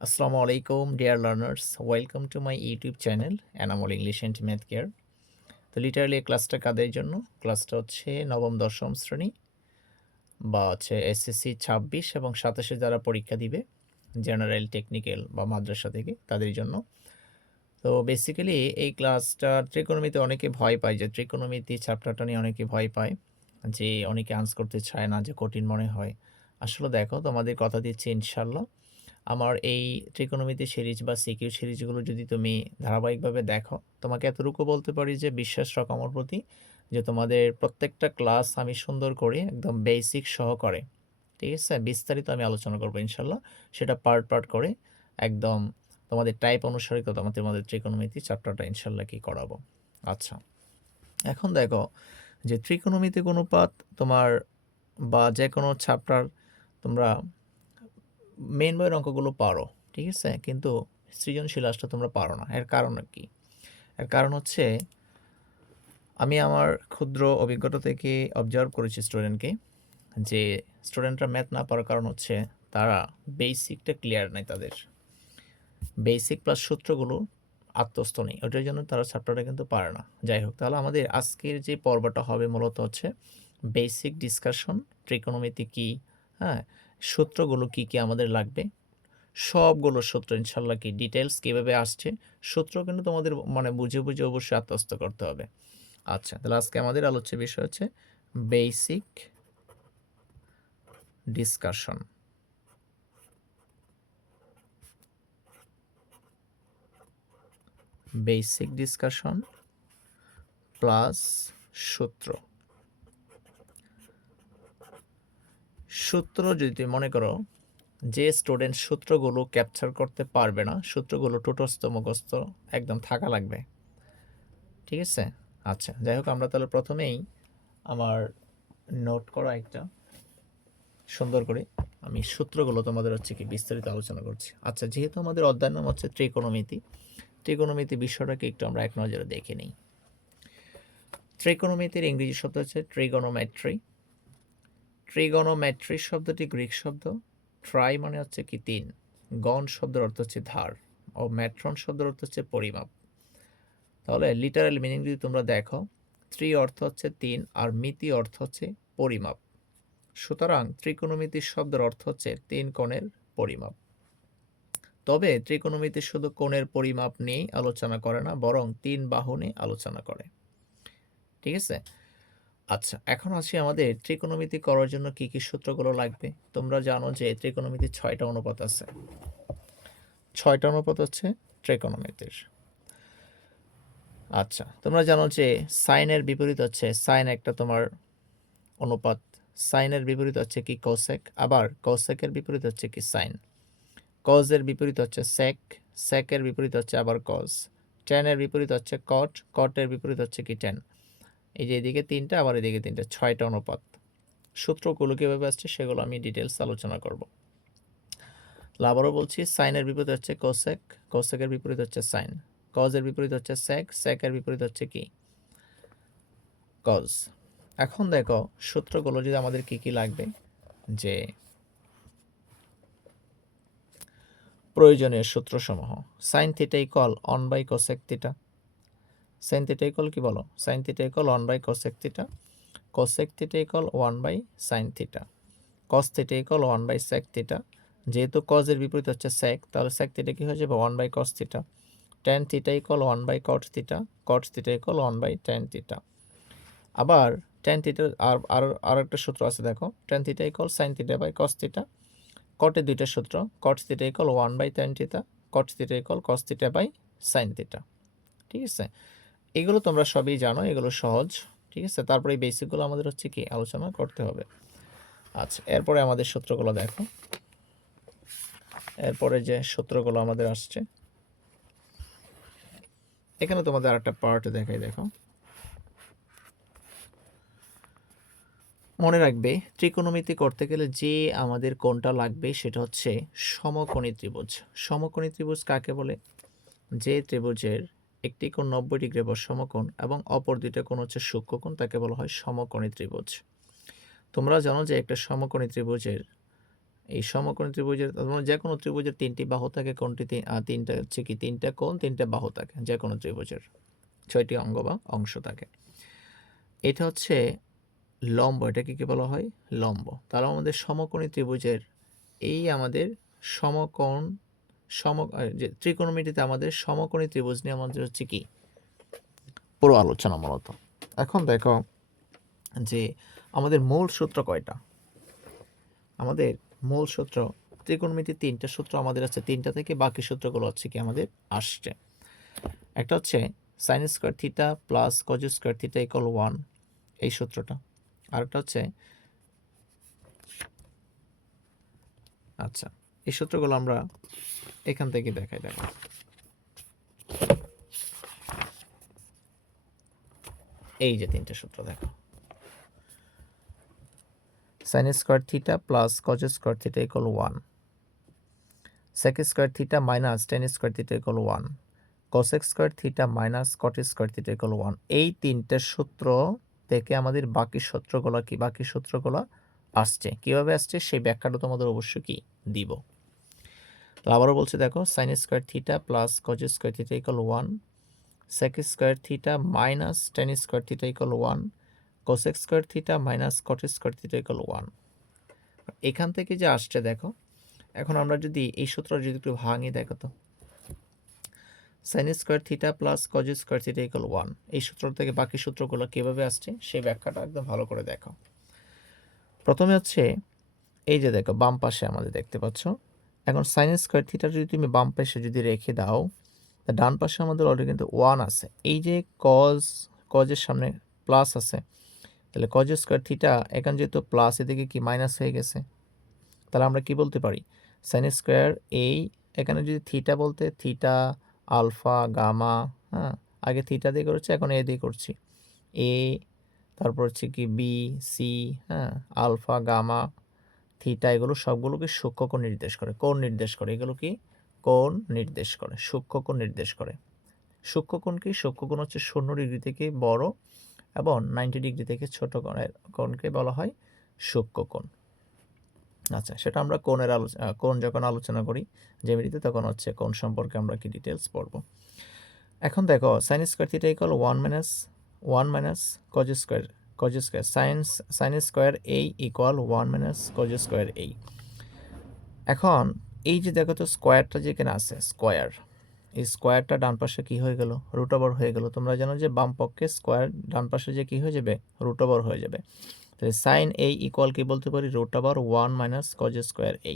Assalamu alaikum, dear learners. Welcome to my YouTube channel, Anamol English and Math Care. তো literally এই ক্লাসটা কাদের জন্য? ক্লাসটা হচ্ছে নবম দশম শ্রেণী বা হচ্ছে এসএসসি ২৬ এবং ২৭ যারা পরীক্ষা দিবে জেনারেল, টেকনিক্যাল বা মাদ্রাসা থেকে তাদের জন্য। তো বেসিক্যালি এই ক্লাসটা ত্রিকোণমিতি অনেকে ভয় পায়, যে ত্রিকোণমিতি চ্যাপ্টারটা নিয়ে অনেকে ভয় পায়, যে অনেকে আন্সার করতে চায় না, যে কঠিন মনে হয়। আসলে দেখো, তোমাদের কথা দিচ্ছি ইনশাল্লাহ আমার এই ত্রিকোণমিতি সিরিজ বা সিকিউ সিরিজগুলো যদি তুমি ধারাবাহিকভাবে দেখো, তোমাকে এতটুকু বলতে পারি যে বিশ্বাস রাখো আমার প্রতি, যে তোমাদের প্রত্যেকটা ক্লাস আমি সুন্দর করে একদম বেসিক সহকারে, ঠিক আছে, বিস্তারিত আমি আলোচনা করবো ইনশাল্লাহ। সেটা পার্ট পার্ট করে একদম তোমাদের টাইপ অনুসারে তোমাদের ত্রিকোণমিতি চ্যাপ্টারটা ইনশাল্লাহ কি করাবো। আচ্ছা, এখন দেখো যে ত্রিকোণমিতিক অনুপাত তোমার বা যে কোনো চ্যাপ্টার তোমরা মেইন বইয়ের অঙ্কগুলো পারো, ঠিক আছে, কিন্তু সৃজনশীল আসলে তোমরা পারো না। এর কারণ কি? এর কারণ হচ্ছে আমি আমার ক্ষুদ্র অভিজ্ঞতা থেকে অবজার্ভ করেছি স্টুডেন্টকে, যে স্টুডেন্টরা ম্যাথ না পারার কারণ হচ্ছে তারা বেসিকটা ক্লিয়ার নাই, তাদের বেসিক প্লাস সূত্রগুলো আত্মস্থ নেই, ওটার জন্য তারা চ্যাপ্টারটা কিন্তু পারে না। যাই হোক, তাহলে আমাদের আজকের যে পর্বটা হবে মূলত হচ্ছে বেসিক ডিসকাশন, ট্রিকোণমিতি কী, হ্যাঁ, সূত্রগুলো কি কি আমাদের লাগবে, সবগুলো সূত্র ইনশাল্লাহ কি ডিটেলস কীভাবে আসছে, সূত্র কিন্তু তোমাদের মানে বুঝে বুঝে অবশ্যই আত্মস্থ করতে হবে। আচ্ছা, তাহলে আজকে আমাদের আলোচ্য বিষয় হচ্ছে basic discussion. Basic discussion plus সূত্র। সূত্র যদি তুমি মনে করো, যে স্টুডেন্ট সূত্রগুলো ক্যাপচার করতে পারবে না, সূত্রগুলো ঠোঁটস্থ মুখস্থ একদম থাকা লাগবে, ঠিক আছে। আচ্ছা, যাই হোক, আমরা তাহলে প্রথমেই আমার নোট করা একটা সুন্দর করে আমি সূত্রগুলো তোমাদের হচ্ছে কি বিস্তারিত আলোচনা করছি। আচ্ছা, যেহেতু আমাদের অধ্যায়ের নাম হচ্ছে ত্রিকোণমিতি, ত্রিকোণমিতি বিষয়টাকে একটু আমরা এক নজরে দেখে নিই। ত্রিকোণমিতির ইংরেজি শব্দ হচ্ছে ট্রিগোনোমেট্রি। ট্রিগোনোমেট্রি শব্দটি গ্রিক শব্দ। ট্রাই মানে হচ্ছে কি তিন, গণ শব্দের অর্থ হচ্ছে ধার, ও ম্যাট্রন শব্দের অর্থ হচ্ছে পরিমাপ। তাহলে লিটারাল মিনিং যদি তোমরা দেখো, ত্রি অর্থ হচ্ছে তিন আর মিতি অর্থ হচ্ছে পরিমাপ। সুতরাং ত্রিকোণমিতি শব্দের অর্থ হচ্ছে তিন কোণের পরিমাপ। তবে ত্রিকোণমিতি শুধু কোণের পরিমাপ নিয়েই আলোচনা করে না, বরং তিন বাহু নিয়ে আলোচনা করে, ঠিক আছে। আচ্ছা, এখন আসি আমাদের ত্রিকোণমিতি করার জন্য কি কি সূত্রগুলো লাগবে। তোমরা জানো যে ত্রিকোণমিতির 6টা অনুপাত আছে, 6টা অনুপাত হচ্ছে ত্রিকোণমিতির। আচ্ছা, তোমরা জানো যে সাইনের বিপরীত হচ্ছে সাইন, একটা তোমার অনুপাত। সাইনের বিপরীত হচ্ছে কি কোসেক, আবার কোসেকের বিপরীত হচ্ছে কি সাইন। কজের বিপরীত হচ্ছে সেক, সেকের বিপরীত হচ্ছে আবার কজ। ট্যানের বিপরীত হচ্ছে কট, কটের বিপরীত হচ্ছে কি ট্যান। এই যে এদিকে তিনটা, আবার এদিকে তিনটা, 6টা অনুপাত। সূত্রগুলো কীভাবে আসছে সেগুলো আমি ডিটেলস আলোচনা করব। আবারও বলছি, সাইনের বিপরীত হচ্ছে কোসেক, কোসেকের বিপরীত হচ্ছে সাইন। কজের বিপরীত হচ্ছে সেক, সেকের বিপরীত হচ্ছে কি কজ। এখন দেখো সূত্রগুলো যদি আমাদের কি কি লাগবে, যে প্রয়োজনীয় সূত্রসমূহ। Sine theta equal 1 by cosec theta. Sine theta equal কি বলো? Sine theta equal 1 by cosec theta. Cosec theta equal 1 by sine theta. Cos theta equal 1 by sec theta. যেহেতু কজের বিপরীত হচ্ছে সেক, তাহলে সেক থিটা কি হয়ে যাবে? 1 by cos theta. Tan theta equal 1 by cot theta. Cot theta equal 1 by tan theta. আবার tan থিটার আর একটা সূত্র আছে, দেখো, tan theta equal sine theta by cos theta. কটের দুইটা সূত্র, cot theta equal 1 by tan theta, cot theta equal cos theta by sine theta, ঠিক আছে। এগুলো তোমরা সবই জানো, এগুলো সহজ, ঠিক আছে। তারপরে এই বেসিকগুলো আমাদের হচ্ছে কি আলোচনা করতে হবে। আচ্ছা, এরপরে আমাদের সূত্রগুলো দেখো। এরপরে যে সূত্রগুলো আমাদের আসছে, এখানে তোমাদের আরেকটা পার্ট দেখাই, দেখো। মনে রাখবে, ত্রিকোণমিতি করতে গেলে যে আমাদের কোণটা লাগবে সেটা হচ্ছে সমকোণী ত্রিভুজ। সমকোণী ত্রিভুজ কাকে বলে? যে ত্রিভুজের একটি কোণ 90 ডিগ্রি বা সমকোণ এবং অপর দুইটা কোণ হচ্ছে সূক্ষ্মকোণ, তাকে বলা হয় সমকোণী ত্রিভুজ। তোমরা জানো যে একটা সমকোণী ত্রিভুজের এই সমকোণী ত্রিভুজের যে কোনো ত্রিভুজের 3টি বাহু থাকে, কোনটি তিনটা হচ্ছে কি 3টা কোণ 3টা বাহু থাকে, যে কোনো ত্রিভুজের 6টি অঙ্গ বা অংশ থাকে। এটা হচ্ছে লম্ব, এটাকে কি বলা হয়? লম্ব। তাহলে আমাদের সমকোণী ত্রিভুজের এই আমাদের সমকোণ যে ত্রিকোণমিতিতে আমাদের সমকোণী ত্রিভুজ নিয়ে আমাদের হচ্ছে কি পুরো আলোচনা মূলত। এখন দেখো যে আমাদের মূল সূত্র কয়টা? আমাদের মূল সূত্র ত্রিকোণমিতির 3টা সূত্র আমাদের আছে, 3টা থেকে বাকি সূত্রগুলো হচ্ছে কি আমাদের আসছে। একটা হচ্ছে sin square theta plus cos square theta equal 1, এই সূত্রটা। আরেকটা হচ্ছে আচ্ছা, এই সূত্রগুলো আমরা এখান থেকে দেখাই। দেখো এই যে 3টা সূত্র দেখো, sin square theta plus cos square theta equal 1, sec square theta minus tan square theta equal 1, cos square theta minus cot square theta equal 1। এই 3টে সূত্র থেকে আমাদের বাকি সূত্রগুলো আসছে। কিভাবে আসছে সেই ব্যাখ্যাটা তোমাদের অবশ্যই কি দিব। তো আবারও বলছি দেখো, sin square theta plus cos square theta equal 1, sec square theta minus tan square theta equal 1, cos square theta minus cot square theta equal 1। এখান থেকে যে আসছে দেখো, এখন আমরা যদি এই সূত্র যদি একটু ভাঙি দেখো তো, sin square theta plus cos square theta equal 1, এই সূত্র থেকে বাকি সূত্রগুলো কিভাবে আসছে সেই ব্যাখ্যাটা একদম ভালো করে দেখো। প্রথমে হচ্ছে এই যে দেখো বাম পাশে আমাদের দেখতে পাচ্ছ, এখন sin স্কয়ার থিটা যদি তুমি বাম পাশে যদি রেখে দাও, ডান পাশে আমাদের অলরেডি কিন্তু 1 আছে। এই যে cos এর সামনে প্লাস আছে, তাহলে cos স্কয়ার থিটা এখানে যেহেতু প্লাস, এদিকে কি মাইনাস হয়ে গেছে। তাহলে আমরা কি বলতে পারি, sin স্কয়ার এই এখানে যদি থিটা বলতে থিটা আলফা গামা, হ্যাঁ আগে থিটা দিয়ে করেছি, এখন এ দিয়ে করছি, এ তারপর হচ্ছে কি বি সি, হ্যাঁ আলফা গামা থিটা, এগুলো সবগুলোকে সূক্ষ্মকোণ নির্দেশ করে, কোণ নির্দেশ করে। এগুলো কি কোণ নির্দেশ করে, সূক্ষ্মকোণ নির্দেশ করে। সূক্ষ্মকোণ কি? সূক্ষ্মকোণ হচ্ছে 0 ডিগ্রি থেকে বড় এবং 90 ডিগ্রি থেকে ছোট কোণকে বলা হয় সূক্ষ্মকোণ। আচ্ছা, সেটা আমরা কোণ যখন আলোচনা করি জ্যামিতিতে, তখন হচ্ছে কোণ সম্পর্কে আমরা কি ডিটেলস পড়ব। এখন দেখো sin square theta equal 1 minus cos square sin square a equal 1 minus cos square a। এখন এই যে দেখো তো স্কয়ারটা যেখানে আছে, এই স্কয়ারটা ডান পাশে কি হয়ে গেল? রুট ওভার হয়ে গেল। তোমরা জানো যে বাম পক্ষে স্কয়ার ডান পাশে যে কি হয়ে যাবে? রুট ওভার হয়ে যাবে। তাহলে sin a ইকুয়াল কি বলতে পারি? Root over 1 minus cos square a।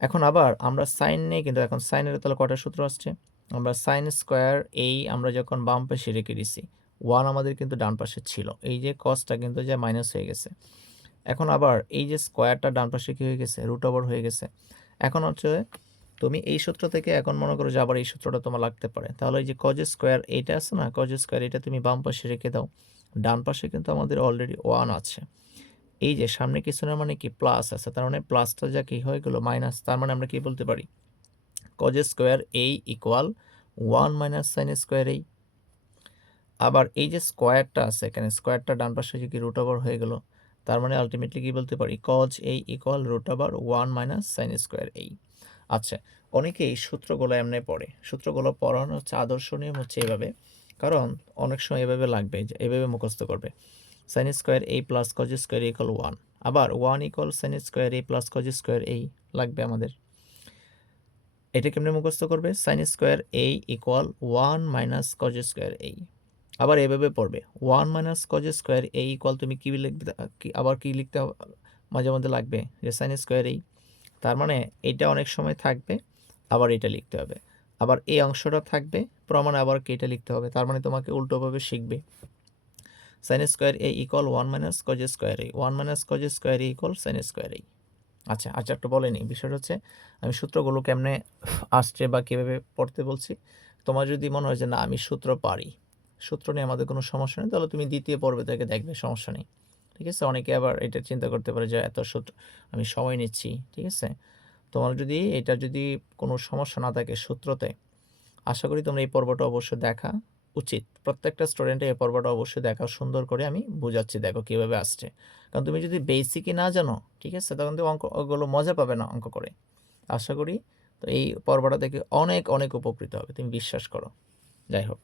এখন আবার আমরা সাইন নেই, কিন্তু এখন সাইনের তাহলে কটা সূত্র আসছে? আমরা sin স্কয়ার a আমরা যখন বাম পাশে রেখে দিছি, 1 আমাদের কিন্তু ডান পাশে ছিল, এই যে cosটা কিন্তু যে মাইনাস হয়ে গেছে। এখন আবার এই যে স্কয়ারটা ডান পাশে কি হয়ে গেছে? রুট ওভার হয়ে গেছে। এখন হচ্ছে তুমি এই সূত্র থেকে এখন মনে করো যে আবার এই সূত্রটা তোমার লাগতে পারে, তাহলে এই যে cos স্কয়ার এইটা আছে না, cos স্কয়ার এটা তুমি বাম পাশে রেখে দাও, ডান পাশে কিন্তু আমাদের অলরেডি 1 আছে। এই যে সামনে কিছু না মানে কি প্লাস আছে, তার মানে প্লাসটা যা কি হয়ে গেল মাইনাস। তার মানে আমরা কি বলতে পারি, cos square a equal 1 minus sin square a। আবার এই যে স্কয়ারটা আছে এখানে, স্কয়ারটা ডান পাশে কি রুট ওভার হয়ে গেল, তার মানে আলটিমেটলি কি বলতে পারি, cos a equal root over 1 minus sin square a। আচ্ছা, অনেকেই সূত্রগুলো এমনি পড়ে, সূত্রগুলো পড়ানো হচ্ছে আদর্শ নিয়ম হচ্ছে এভাবে, কারণ অনেক সময় এভাবে লাগবে, যে এভাবে মুখস্থ করবে, sin square a plus cos square equal 1, আবার 1 equal sin square a plus cos square a লাগবে আমাদের। এটা কেমনে মুখস্থ করবে? sin square a equal 1 minus cos square a। আবার এভাবে পড়বে 1 minus cos square a equal, তুমি কি লিখবে, আবার কি লিখতে মাঝে মধ্যে লাগবে যে sin স্কয়ার a। তার মানে এটা অনেক সময় থাকবে, আবার এটা লিখতে হবে, আবার এই অংশটা থাকবে প্রমাণে, আবার কি এটা লিখতে হবে। তার মানে তোমাকে উল্টোভাবে শিখবে, sin square a equal 1 minus cos square a, 1 minus cos square a equal sin square a। আচ্ছা একটু বলে নিই, বিষয়টা হচ্ছে আমি সূত্রগুলো কেমনে আসছে বা কীভাবে পড়তে বলছি। তোমার যদি মনে হয় যে না আমি সূত্র পারি, সূত্র নিয়ে আমাদের কোনো সমস্যা নেই, তাহলে তুমি দ্বিতীয় পর্বে থেকে দেখবে, সমস্যা নেই। ঠিক আছে, অনেকে আবার এটা চিন্তা করতে পারে যে এত সূত্র আমি সময় নিচ্ছি। ঠিক আছে, তোমার যদি এটা যদি কোনো সমস্যা না থাকে সূত্রতে, আশা করি তোমরা এই পর্বটা অবশ্যই দেখা, উচিত। প্রত্যেকটা স্টুডেন্টের এই পর্বটা অবশ্যই দেখা সুন্দর করে আমি বুঝাচ্ছি দেখো কীভাবে আসছে। কারণ তুমি যদি বেসিকই না জানো, ঠিক আছে, তখন তুমি অঙ্কগুলো মজা পাবে না অঙ্ক করে। আশা করি তো এই পর্বটা থেকে অনেক অনেক উপকৃত হবে, তুমি বিশ্বাস করো। যাই হোক,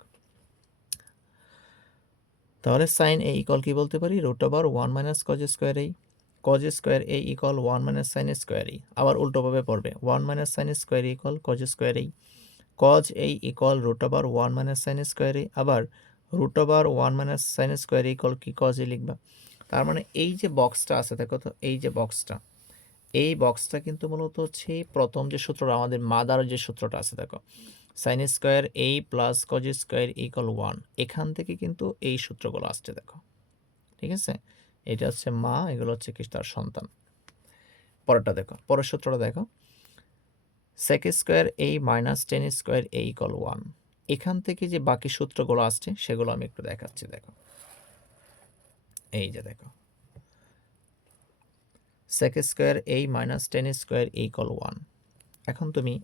তাহলে সাইন এ ইকুয়াল কি বলতে পারি? Root over 1 minus cos square A. Cos square A equal 1 minus sine square A. আবার উল্টোভাবে পড়বে 1 minus sine square equal cos square A. Cos A equal root over 1 minus sine square A. আবার root over 1 minus sine square equal কি cos A লিখবা। তার মানে এই যে বক্সটা আছে দেখো তো, এই যে বক্সটা, এই বক্সটা কিন্তু মূলত হচ্ছে প্রথম যে সূত্রটা, আমাদের মাদার যে সূত্রটা আছে দেখো, সাইন স্কোয়ার এই প্লাস কজ স্কোয়ার ইকুয়াল 1, এখান থেকে কিন্তু এই সূত্রগুলো আসছে দেখো, ঠিক আছে। এটা হচ্ছে মা, এগুলো হচ্ছে কি তার সন্তান। পরেরটা দেখো, পরের সূত্রটা দেখো, সেক স্কোয়ার এই minus tan square A equal 1, এখান থেকে যে বাকি সূত্রগুলো আসছে সেগুলো আমি একটু দেখাচ্ছি দেখো। এই যে দেখো, সেক স্কোয়ার এই মাইনাস টেন স্কোয়ার ইকুয়াল 1। এখন তুমি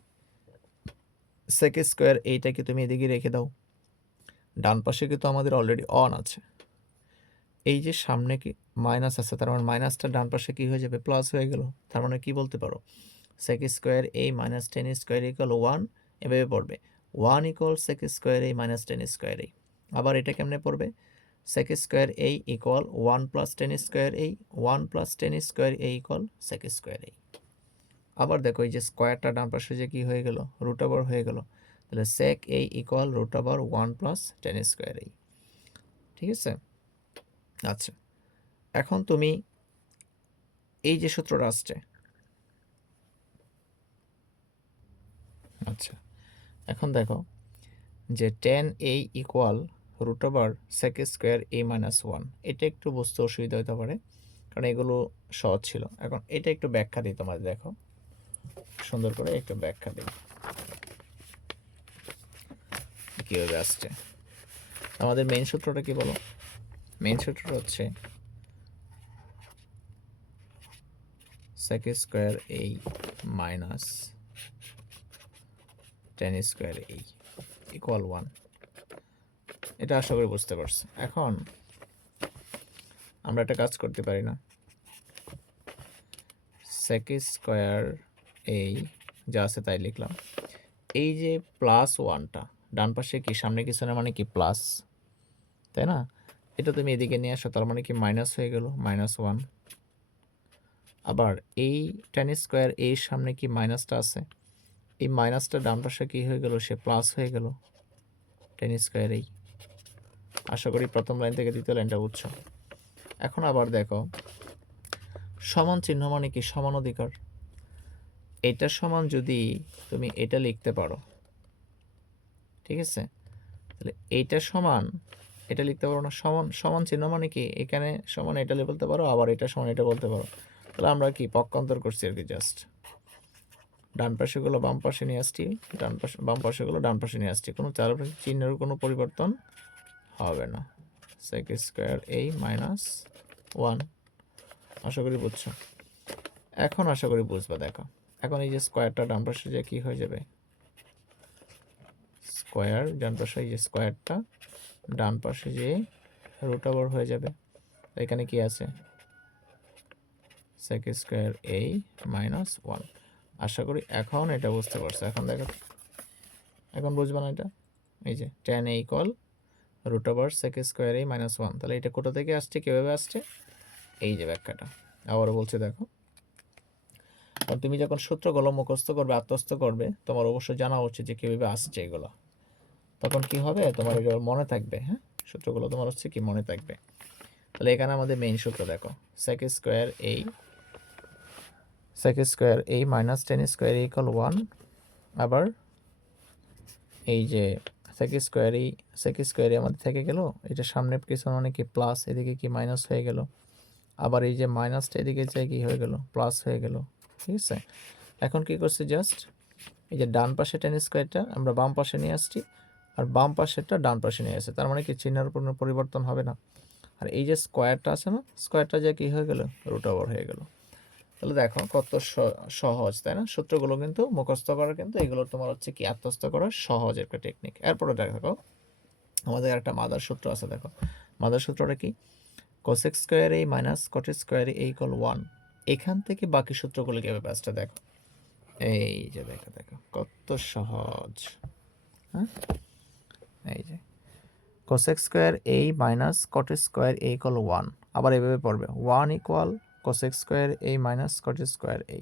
সেক স্কোয়ার এইটাকে তুমি এদিকে রেখে দাও, ডান পাশে কিন্তু আমাদের অলরেডি অন আছে। এই যে সামনে কি মাইনাস আছে, তার মানে মাইনাসটা ডান পাশে কি হয়ে যাবে? প্লাস হয়ে গেল। তার মানে কি বলতে পারো? সেক স্কোয়ার এই মাইনাস টেন স্কোয়ার ইকুয়াল 1, এভাবে পড়বে 1 ইকুয়াল সেক স্কোয়ার এই মাইনাস টেন স্কোয়ার এই। আবার এটা কেমনে পড়বে? সেক স্কোয়ার এই ইকুয়াল 1 প্লাস টেন স্কোয়ার এই, 1 প্লাস টেন স্কোয়ার এই ইকুয়াল সেক স্কোয়ার এই। আবার দেখো এই যে স্কোয়ারটা ডান পাশে যে কি হয়ে গেল? রুট ওভার হয়ে গেল। তাহলে sec A equal root over 1 plus tan square A, ঠিক আছে। আচ্ছা, এখন তুমি এই যে সূত্রটা আসছে, আচ্ছা এখন দেখো যে tan A equal root over sec square A minus 1, এটা একটু বুঝতে অসুবিধা হতে পারে কারণ এগুলো সহজ ছিল। এখন এটা একটু ব্যাখ্যা দিই তোমাদের, দেখো সুন্দর করে একটু ব্যাখ্যা দিই কীভাবে আসছে। আমাদের মেইন সূত্রটা কি বলো? মেইন সূত্রটা হচ্ছে সেক স্কোয়ার এই মাইনাস টেন স্কোয়ার এই ইকুয়াল 1, এটা আশা করি বুঝতে পারছো। এখন আমরা একটা কাজ করতে পারি না, সেক স্কোয়ার এই যা আছে তাই লিখলাম। এই যে প্লাস 1টা ডান পাশে কি সামনে কিছু না, মানে কি প্লাস, তাই না? এটা তুমি এদিকে নিয়ে আসো, তার মানে কি মাইনাস হয়ে গেল, মাইনাস 1। আবার এই টেন স্কোয়ার এর সামনে কি মাইনাসটা আছে, এই মাইনাসটা ডান পাশে কি হয়ে গেল, সে প্লাস হয়ে গেল টেন স্কোয়ার এই। আশা করি প্রথম লাইন থেকে দ্বিতীয় লাইনটা বুঝছো। এখন আবার দেখো, সমান চিহ্ন মানে কি? সমান অধিকার। এটা সমান যদি তুমি এটা লিখতে পারো, ঠিক আছে, তাহলে এইটা সমান এটা লিখতে পারো না? সমান সমান চিহ্ন মানে কি? এখানে সমান এটা বলতে পারো, আবার এটা সমান এটা বলতে পারো। তাহলে আমরা কি পক্ষান্তর করছি আর কি, জাস্ট ডান পাশেগুলো বাম পাশে নিয়ে আসছি, ডান পাশে বাম পাশেগুলো ডান পাশে নিয়ে আসছি, কোনো চারপাশে চিহ্নের কোনো পরিবর্তন হবে না। সেক স্কোয়ার এই মাইনাস 1, আশা করি বুঝছো। এখন আশা করি বুঝবা, দেখো এখন এই যে স্কোয়ারটা ডান পাশে যে কি হয়ে যাবে, স্কোয়ার ডান পাশে এই যে স্কোয়ারটা ডান পাশে যে রুট ওভার হয়ে যাবে। এখানে কি আছে? সেক স্কোয়ার এই মাইনাস 1। আশা করি এখন এটা বুঝতে পারছো। এখন দেখো, এখন বুঝবা না এটা? এই যে tan A equal root over sec square এই মাইনাস 1, তাহলে এটা কোথা থেকে আসছে, কীভাবে আসছে? এই যে ব্যাখ্যাটা আবারও বলছে দেখো। আর তুমি যখন সূত্রগুলো মুখস্থ করবে, আত্মস্থ করবে, তোমার অবশ্যই জানা উচিত যে কীভাবে আসছে এগুলো। তখন কি হবে, তোমার এগুলো মনে থাকবে। হ্যাঁ, সূত্রগুলো তোমার হচ্ছে কি মনে থাকবে। তাহলে এখানে আমাদের মেইন সূত্র দেখো, সেক স্কোয়ার এই মাইনাস টেন স্কোয়ার ইকুয়াল 1। আবার এই যে সেক স্কোয়ার আমাদের থেকে গেল, এটা সামনে কিছু মানে কি প্লাস, এদিকে কি মাইনাস হয়ে গেল। আবার এই যে মাইনাসটা এদিকে চাই কি হয়ে গেল, প্লাস হয়ে গেল, ঠিক আছে। এখন কি করছি, জাস্ট এই যে ডান পাশে টেন স্কোয়ারটা আমরা বাম পাশে নিয়ে আসছি, আর বাম পাশেরটা ডান পাশে নিয়ে আসছে, তার মানে কি চিহ্নের কোনো পরিবর্তন হবে না। আর এই যে স্কোয়ারটা আছে না, স্কোয়ারটা যে কী হয়ে গেল, রুট ওভার হয়ে গেল। তাহলে দেখো কত সহজ, তাই না? সূত্রগুলো কিন্তু মুখস্থ করা, কিন্তু এগুলো তোমার হচ্ছে কি আত্মস্থ করার সহজ একটা টেকনিক। এরপরে দেখো আমাদের একটা মাদার সূত্র আছে, দেখো মাদার সূত্রটা কি, cosec square A minus cot square A equal 1। এখান থেকে বাকি সূত্রগুলো কীভাবে পাঁচটা দেখো, এই যে দেখো দেখো কত সহজ। হ্যাঁ, এই যে cosec square A minus cot square A equal 1, আবার এভাবে পড়বে 1 equal cosec square A minus cot square এ।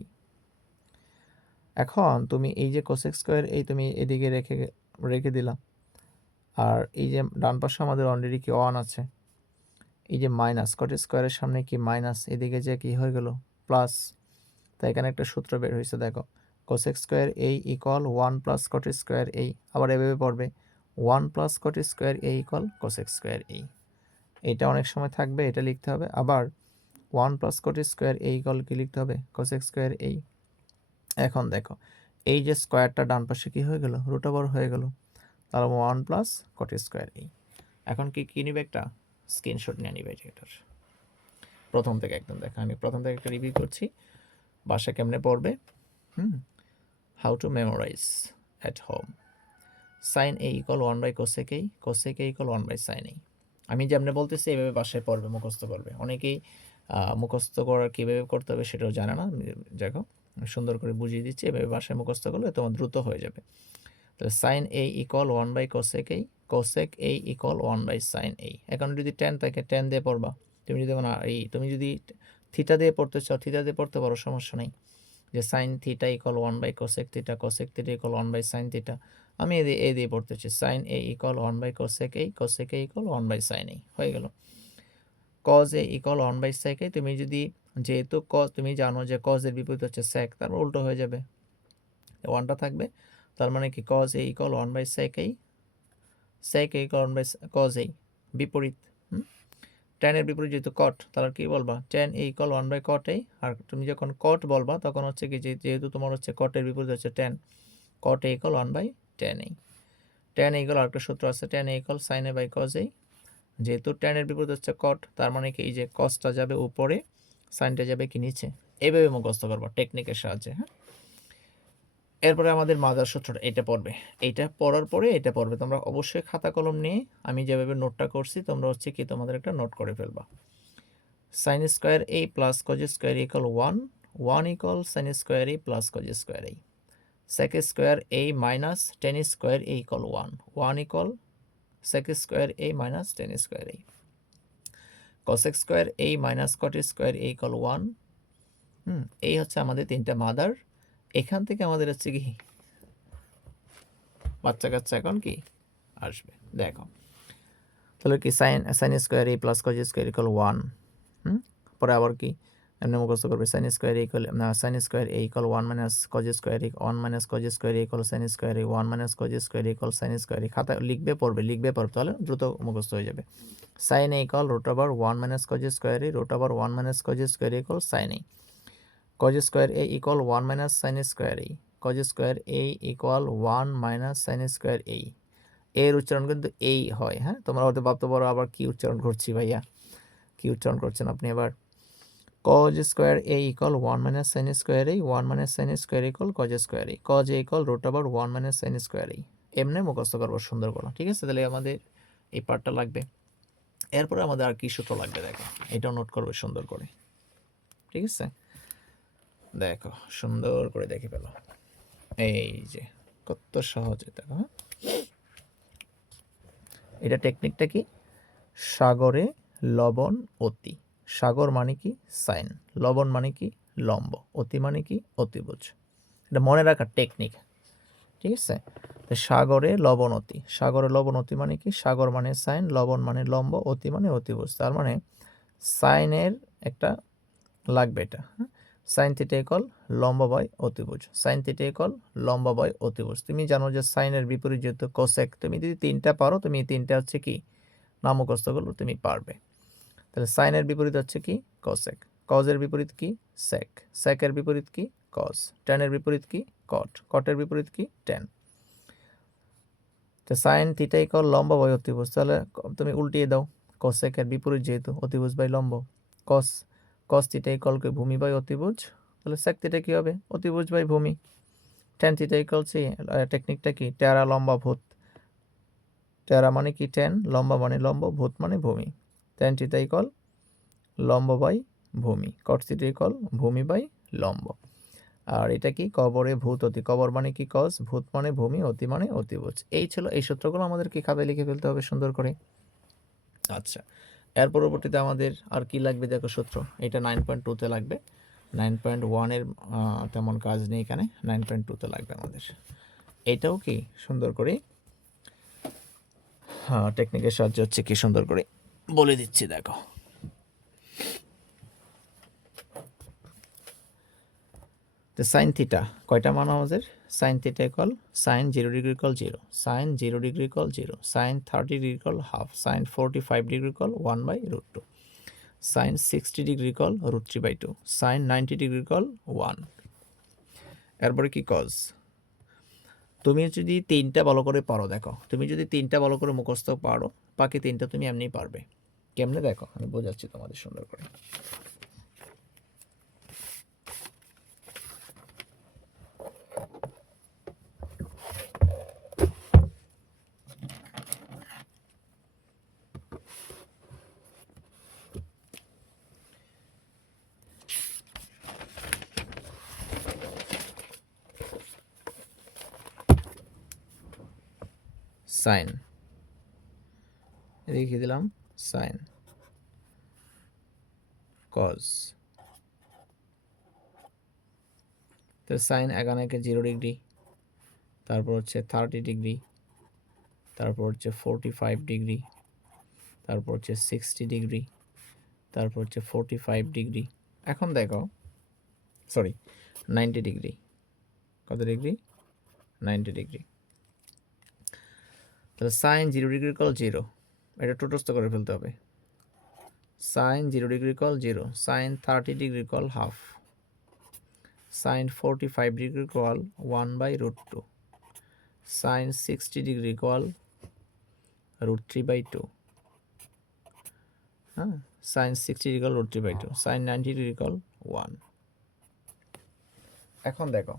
এখন তুমি এই যে কোসেক স্কোয়ার এই তুমি এদিকে রেখে দিলাম, আর এই যে ডান পাশে আমাদের অলরেডি কি 1 আছে, এই যে মাইনাস কট স্কোয়ারের সামনে কি মাইনাস, এদিকে যে কি হয়ে গেল প্লাস। তাই এখানে একটা সূত্র বের হয়েছে, দেখো cosec square A equal 1 plus cot square এ, আবার এভাবে পড়বে 1 plus cot square A equal cosec square এ। এটা অনেক সময় থাকবে, এটা লিখতে হবে। আবার 1 plus cot square A equal কি লিখতে হবে, কোসেক স্কোয়ার এ। এখন দেখো এই যে স্কোয়ারটা ডান পাশে কি হয়ে গেল, রুট ওভার হয়ে গেল, তাহলে 1 প্লাস কট স্কোয়ার এ। এখন কি নিবে, একটা স্ক্রিনশট নিয়ে নিবে এটার প্রথম থেকে একদম। দেখো আমি প্রথম থেকে একটা রিভিউ করছি, বাসা কেমনে পড়বে। How to memorise at home. Sine A equal 1 by cosec A, cosec A equal 1 by sine A. আমি যেমনি বলতেছি এইভাবে বাসায় পড়বে, মুখস্থ করবে। অনেকেই মুখস্থ করার কীভাবে করতে হবে সেটাও জানে না। দেখো সুন্দর করে বুঝিয়ে দিচ্ছি, এভাবে বাসায় মুখস্থ করলে তোমার দ্রুত হয়ে যাবে। তাহলে sine A equal 1 by cosec A, cosec A equal 1 by sine A. এখন যদি 10 থাকে 10 দিয়ে পড়বা। তুমি যদি থিটা দিয়ে পড়তে চাও থিটা দিয়ে পড়তে পারো, সমস্যা নেই। যে sine theta equal 1 by cosec theta, cosec theta equal 1 by sine theta. আমি এ দিয়ে পড়তেছি, sine A equal 1 by cosec A, cosec A equal 1 by sine A, হয়ে গেল। Cos A equal 1 by sec A, তুমি যদি যেহেতু তুমি জানো যে কজের বিপরীত হচ্ছে সেক, তারপর উল্টো হয়ে যাবে, 1টা থাকবে। তার মানে কি cos A equal 1 by sec A, sec A equal 1 by cos A, বিপরীত। টেনের বিপরীত যেহেতু কট, তাহলে কি বলবা, tan A equal 1 by cot A. আর তুমি যখন কট বলবা তখন হচ্ছে কি, যেহেতু তোমার হচ্ছে কটের বিপরীত হচ্ছে tan, cot A equal 1 by tan A. Tan A equal আরেকটা সূত্র আছে, tan A equal sine A by cos A. যেহেতু টেনের বিপরীত হচ্ছে কট, তার মানে কি এই যে কসটা যাবে উপরে, সাইনটা যাবে কি নিচে। এইভাবে মুখস্থ করবো টেকনিকের সাহায্যে। হ্যাঁ, এরপরে আমাদের মাদার সূত্রটা এটা পড়বে, এইটা পড়ার পরে এটা পড়বে। তোমরা অবশ্যই খাতা কলম নিয়ে আমি যেভাবে নোটটা করছি তোমরা হচ্ছে কি তোমাদের একটা নোট করে ফেলবা। Sine square A plus cos square equal 1, 1 equal sine square A plus cos square A. Sec square A minus tan square A equal 1, 1 equal sec square A minus tan square A. Cosec square A minus cot square A equal 1। এই হচ্ছে আমাদের তিনটা mother. এখান থেকে আমাদের হচ্ছে কি বাচ্চা কাচ্চা এখন কি আসবে, দেখো তাহলে কি sine square A plus cos square equal 1। পরে আবার কি এমনি মুখস্থ করবে, sine square equal sine square A equal 1 minus cos square A, 1 minus cos square equal sine square A, 1 minus cos square equal sine square A. খাতা লিখবে পড়বে, তাহলে দ্রুত মুখস্থ হয়ে যাবে। Sine A equal root over 1 minus cos square A, root over 1 minus cos square equal sine A. Cause square A equal 1 minus sine square A, cause square A equal 1 minus sine square এ। এর উচ্চারণ কিন্তু এই হয়। হ্যাঁ, তোমরা হয়তো ভাবতে পারো আবার কি উচ্চারণ করছি ভাইয়া, কি উচ্চারণ করছেন আপনি আবার। cos square A equal 1 minus sine square A, 1 minus sine square equal cos square A, cos A equal root over 1 minus sine square A. এমনি মুখস্থ করবো সুন্দর করে, ঠিক আছে। তাহলে আমাদের এই পার্টটা লাগবে। এরপরে আমাদের আর কি সূত্র লাগবে দেখো, এটাও নোট করবে সুন্দর করে, ঠিক আছে। দেখো সুন্দর করে দেখে পেলো, এই যে কত সহজ দেখো। হ্যাঁ, এটা টেকনিকটা কি, সাগরে লবণ অতি। সাগর মানে কি সাইন, লবণ মানে কি লম্ব, অতি মানে কি অতিভুজ। এটা মনে রাখার টেকনিক, ঠিক আছে। তো সাগরে লবণ অতি, সাগরে লবণ অতি মানে কি, সাগর মানে সাইন, লবণ মানে লম্ব, অতি মানে অতিভুজ। তার মানে সাইনের একটা লাগবে এটা। সাইন থিটা ইকুয়াল লম্ব বাই অতিভুজ, সাইন থিটা ইকুয়াল লম্ব বাই অতিভুজ। তুমি জানো যে সাইনের বিপরীত যেহেতু কোসেক, তুমি যদি তিনটা পারো তুমি তিনটা হচ্ছে কি না মুখস্থ করলে তুমি পারবে। তাহলে সাইনের বিপরীত হচ্ছে কি কোসেক, কজের বিপরীত কি সেক, সেকের বিপরীত কি কজ, টেনের বিপরীত কি কট, কটের বিপরীত কি টেন। তো সাইন থিটা ইকুয়াল লম্ব বাই অতিভুজ, তাহলে তুমি উল্টিয়ে দাও, কোসেকের বিপরীত যেহেতু অতিভুজ বাই লম্ব, কস কস থিটা ইকুয়াল কি ভূমি বাই অতিভুজ, তাহলে সেক থিটা কি হবে অতিভুজ বাই ভূমি। টেন থিটা ইকুয়াল টেকনিকটা কি টেরা লম্বা ভূত, টেরা মানে কি টেন, লম্বা মানে লম্ব, ভূত মানে ভূমি। টেন থিটা ইকুয়াল লম্ব বাই ভূমি, কট থিটা ইকুয়াল ভূমি বাই লম্ব। আর এটা কি কবরে ভূত অতি, কবর মানে কি কজ, ভূত মানে ভূমি, অতি মানে অতিভুজ। এই ছিল, এই সূত্রগুলো আমাদের কি খাতায় লিখে ফেলতে হবে সুন্দর করে। আচ্ছা, এর পরবর্তীতে আমাদের আর কি লাগবে দেখো সূত্র, এটা 9.2-তে লাগবে। 9.1-এর তেমন কাজ নেই এখানে, 9.2-তে লাগবে আমাদের। এটাও কি সুন্দর করে টেকনিকের সাহায্যে হচ্ছে কি সুন্দর করে বলে দিচ্ছি দেখো। তো সাইন থিটা কয়টা মান আমাদের, sine theta equal sine 0 degree equal 0, sine 0 degree equal 0, sine 30 degree equal half, sine 45 degree equal 1/√2, sine 60 degree equal √3/2, sine 90 degree equal 1। এরপরে কি কজ, তুমি যদি 3টা ভালো করে পারো, দেখো তুমি যদি 3টা ভালো করে মুখস্থ পারো, বাকি 3টা তুমি এমনিই পারবে। কেমনে দেখো, আমি বোঝাচ্ছি তোমাদের সুন্দর করে। সাইন লিখে দিলাম, সাইন কজ, তো সাইন এখানে 0 ডিগ্রি, তারপর হচ্ছে 30 ডিগ্রি, তারপর হচ্ছে 45 ডিগ্রি, তারপর হচ্ছে 60 ডিগ্রি, তারপর হচ্ছে 45 ডিগ্রি। এখন দেখো, সরি 90 ডিগ্রি, কত ডিগ্রি, 90 ডিগ্রি। তাহলে সাইন 0 ডিগ্রি ইকুয়াল 0, এটা টোটস্থ করে ফেলতে হবে। Sine 0 degree equal 0, sine 30 degree equal half, sine 45 degree equal 1/√2, sine 60 degree equal √3/2, হ্যাঁ, sine 60 degree equal √3/2, sine 90 degree equal 1। এখন দেখো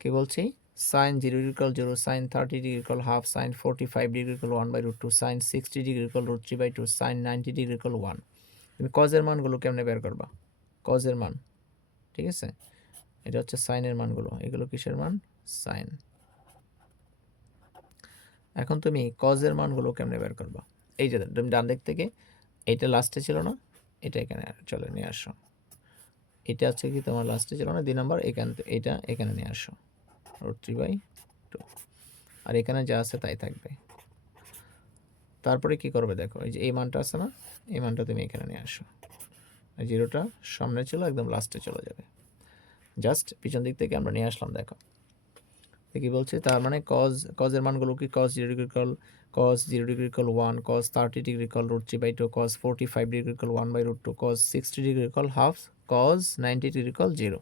কি বলছি, sine 0 degree equal 0, sine 30 degree equal half, sine 45 degree equal 1/√2, sine 60 degree equal √3/2, sine 90 degree equal 1। তুমি কজের মানগুলো কেমনে বের করবা, কজের মান, ঠিক আছে, এটা হচ্ছে সাইনের মানগুলো, এগুলো কিসের মান, সাইন। এখন তুমি কজের মানগুলো কেমনে বের করবা, এই যে তুমি ডান দিক থেকে, এইটা লাস্টে ছিল না, এটা এখানে চলে নিয়ে আসো, এটা হচ্ছে কি তোমার লাস্টে ছিল না 2 নাম্বার, এখান এটা এখানে নিয়ে আসো √3/2, আর এখানে যা আছে তাই থাকবে। তারপরে কি করবে দেখো, এই যে এই মানটা আছে না, এই মানটা তুমি এখানে নিয়ে আসো, জিরোটা সামনে ছিল একদম লাস্টে চলে যাবে, জাস্ট পিছন দিক থেকে আমরা নিয়ে আসলাম। দেখো কি বলছে, তার মানে কজের মানগুলো কি, cos 0 degree equal cos 0 degree equal 1, cos 30 degree equal √3/2, cos 45 degree equal 1/√2, cos 60 degree equal half, cos 90 degree equal 0।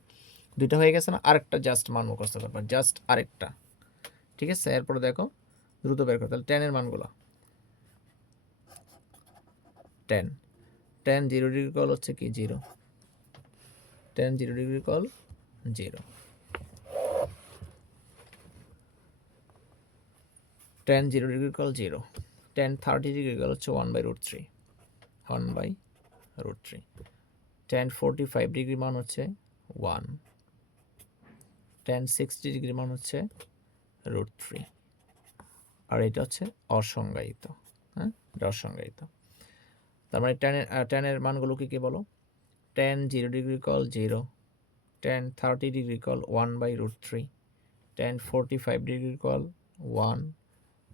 দুইটা হয়ে গেছে না, আরেকটা জাস্ট মান মুখস্থ করবা, জাস্ট আরেকটা, ঠিক আছে। এরপরে দেখো দ্রুত বের করো, তাহলে tan এর মানগুলো, tan 0 ডিগ্রি ইকুয়াল হচ্ছে কি 0, tan 0 degree equal 0, tan 0 degree equal 0, tan 30 degree equal হচ্ছে 1/√3, 1/√3, tan 45 ডিগ্রি মান হচ্ছে 1, tan 60 ডিগ্রি মান হচ্ছে √3, আর এটা হচ্ছে অসংজ্ঞায়িত, হ্যাঁ এটা অসংজ্ঞায়িত। তার মানে tan এর মানগুলো কি বলো, tan 0 degree equal 0, tan 30 degree equal 1/√3, tan 45 degree equal 1,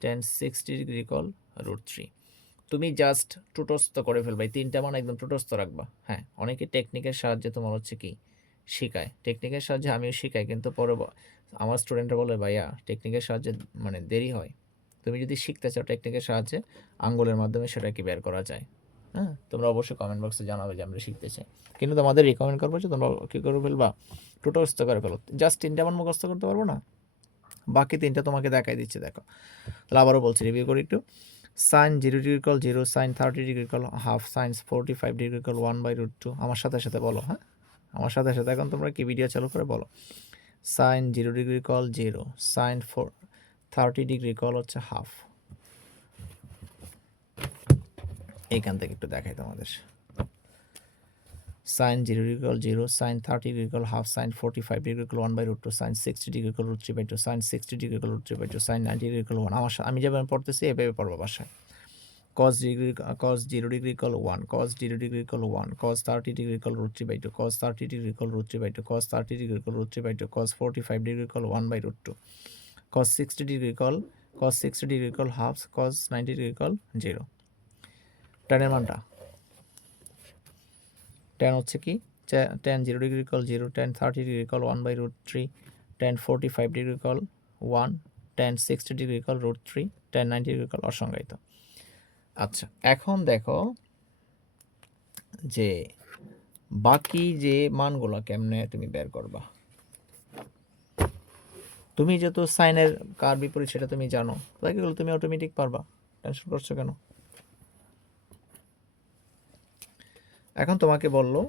tan 60 degree equal √3। তুমি জাস্ট টুটস্থ করে ফেলবে, এই 3টা মান একদম টুটস্থ রাখবা। হ্যাঁ, অনেকে টেকনিকের সাহায্যে তোমার হচ্ছে কি শেখায়, টেকনিকের সাহায্যে আমিও শেখাই, কিন্তু পরে আমার স্টুডেন্টরা বলে ভাইয়া টেকনিকের সাহায্যে মানে দেরি হয়। তুমি যদি শিখতে চাও টেকনিকের সাহায্যে আঙ্গুলের মাধ্যমে সেটা কি বের করা যায়, হ্যাঁ তোমরা অবশ্যই কমেন্ট বক্সে জানাবে যে আমরা শিখতে চাই, কিন্তু তোমাদের রিকমেন্ড করবো যে তোমরা কী করে ফেলবা, টুটস্থ করে ফেলো। জাস্ট 3টা মান মুখস্থ করতে পারবো না, বাকি 3টা তোমাকে দেখাই দিচ্ছে। দেখো তাহলে আবারও বলছি, রিভিউ করি একটু। Sine 0 degree equal 0, sine 30 degree equal half, sine 45 degree equal 1/√2। আমার সাথে সাথে বলো, হ্যাঁ আমার সাথে সাথে এখন তোমরা কি ভিডিও চালু করে বলো, sine 0 degree equal 0, sine 30 degree equal হচ্ছে হাফ, এইখান থেকে একটু দেখাই তোমাদের। sin 0 equal 0, sin 30 equal half, sin 45 degree equal 1 by root 2, sin 60 degree equal root 3 by 2, sin 60 degree equal root 3 by 2, sin 90 degree equal 1। আমি যেভাবে পড়তেছি এভাবে পড়বো বাসায়। cos 0 degree equal 1, cos 0 degree equal 1, cos 30 degree equal root 3 by 2, cos 30 degree equal root 3 by 2, cos 30 degree equal root 3 by 2, cos 45 degree equal 1 by root 2, cos 60 degree equal half, cos 90 degree equal 0। tan এর মানটা tan হচ্ছে কি tan 0 degree equal 0, tan 30 degree equal 1 by root 3, tan 45 degree equal 1, tan 60 degree equal root 3, tan 90 degree equal অসংজ্ঞায়িত। আচ্ছা, এখন দেখো যে বাকি যে মানগুলো কেমনে তুমি বের করবা। তুমি যেহেতু সাইনের কার বিপরীত সেটা তুমি জানো, বাকিগুলো তুমি অটোমেটিক পারবা, টেনশন করছো কেন? এখন তোমাকে বললো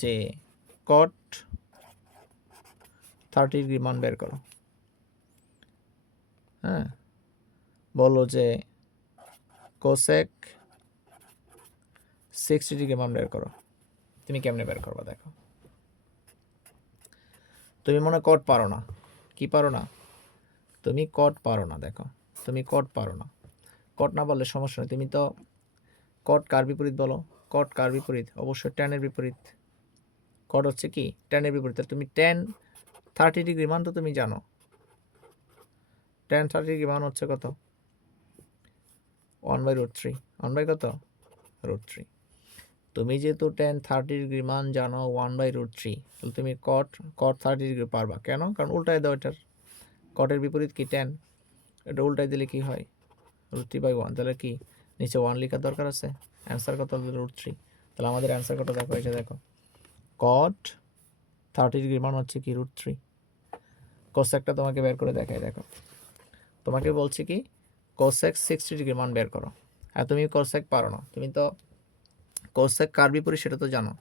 যে cot 30 ডিগ্রি মান বের করো। হ্যাঁ, বললো যে cosec 60 ডিগ্রি মান বের করো। তুমি কেমনে বের করবা দেখো। তুমি মনে কট পারো না, কি পারো না? তুমি কট পারো না। দেখো তুমি কট পারো না, কট না বললে সমস্যা নেই। তুমি তো কট কার বিপরীত বলো? কট কার বিপরীত? অবশ্যই ট্যানের বিপরীত। কট হচ্ছে কি ট্যানের বিপরীত। তুমি ট্যান 30 ডিগ্রি মান তো তুমি জানো। ট্যান 30 ডিগ্রি মান হচ্ছে কত? 1 বাই রুট 3। 1 বাই কত? রুট 3। তুমি যেহেতু ট্যান 30 ডিগ্রি মান জানো 1 বাই রুট 3, তাহলে তুমি কট 30 ডিগ্রি পারবা। কেন? কারণ উল্টায় দাও এটার। কটের বিপরীত কি ট্যান, এটা উল্টায় দিলে কি হয়? Root 3 by 1। তাহলে কি নিচে 1 লেখার দরকার আছে? অ্যান্সার কত? রুট 3। তাহলে আমাদের অ্যান্সার কত দেখো, এটা দেখো কট 30 ডিগ্রি মান হচ্ছে কি রুট 3। কোসেকটা তোমাকে বের করে দেখাই। দেখো তোমাকে বলছি কি কোসেক 60 ডিগ্রি মান বের করো। আর তুমি কোসেক পারো না। তুমি তো কোসেক কার বিপরীত সেটা তো জানো,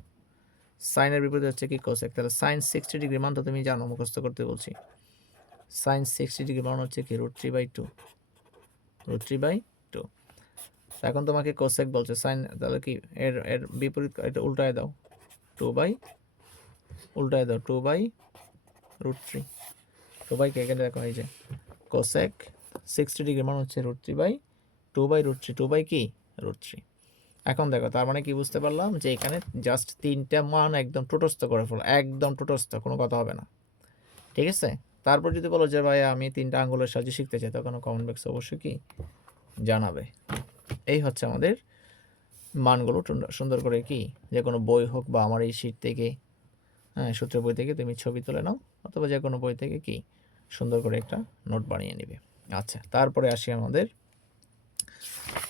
সাইনের বিপরীত হচ্ছে কি কোসেক। তাহলে সাইন 60 ডিগ্রি মান তো তুমি জানো, মুখস্থ করতে বলছি। সাইন 60 ডিগ্রি মান হচ্ছে কি রুট 3 বাই 2, রুট 3 বাই 2। এখন তোমাকে কোসেক বলছে সাইন, তাহলে কি এর এর বিপরীত এটা উল্টায় দাও, 2 বাই উল্টায় দাও 2 বাই রুট 3। 2 বাই কে এখানে দেখো এই যে কোসেক 60 ডিগ্রি মান হচ্ছে root 3 by 2 by root 3, 2 by কি রুট 3। এখন দেখো তার মানে কি বুঝতে পারলাম যে এখানে জাস্ট তিনটা মান একদম টোটস্থ করে ফেলো, একদম টোটস্থ, কোনো কথা হবে না। ঠিক আছে, তারপর যদি বলো যে ভাই আমি তিনটা আঙ্গুলের সাহায্যে শিখতে চাই, তখন কমেন্ট বক্সে অবশ্যই কি জানাবে। এই হচ্ছে আমাদের মানগুলো সুন্দর করে কি যে কোনো বই হোক বা আমার এই শীট থেকে, হ্যাঁ সূত্র বই থেকে তুমি ছবি তুলে নাও, অথবা যে কোনো বই থেকে কি সুন্দর করে একটা নোট বানিয়ে নেবে। আচ্ছা, তারপরে আসি আমাদের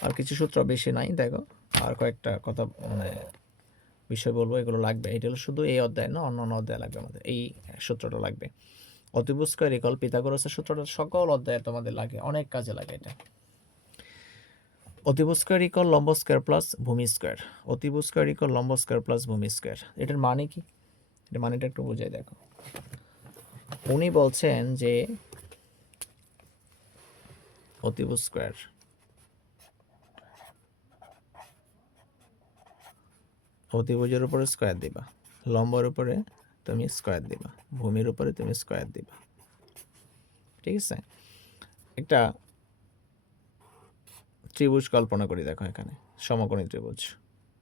আর কিছু সূত্র, বেশি নাই। দেখো আর কয়েকটা কথা মানে বিষয় বলবো, এগুলো লাগবে। এটা হলো শুধু এই অধ্যায় না, অন্য অধ্যায় লাগবে আমাদের। এই সূত্রটা লাগবে, অতিভুজ স্কয়ার ইকুয়াল পিথাগোরাসের সূত্রটা সকল অধ্যায়ে তোমাদের লাগে, অনেক কাজে লাগে এটা। অতিভুজ স্কয়ার ইকুয়াল লম্ব স্কয়ার প্লাস ভূমি স্কয়ার। অতিভুজ স্কয়ার ইকুয়াল লম্ব স্কয়ার প্লাস ভূমি স্কয়ার। এটার মানে কি? এটা মানেটা একটু বুঝাই দেখো। উনি বলছেন যে অতিভুজ স্কয়ার অতিভুজের উপরে স্কয়ার দিবা, লম্বের উপরে তুমি স্কয়ার দিবা, ভূমির উপরে তুমি স্কয়ার দিবা। ঠিক আছে, একটা ত্রিভুজ কল্পনা করি। দেখো এখানে সমকোণী ত্রিভুজ।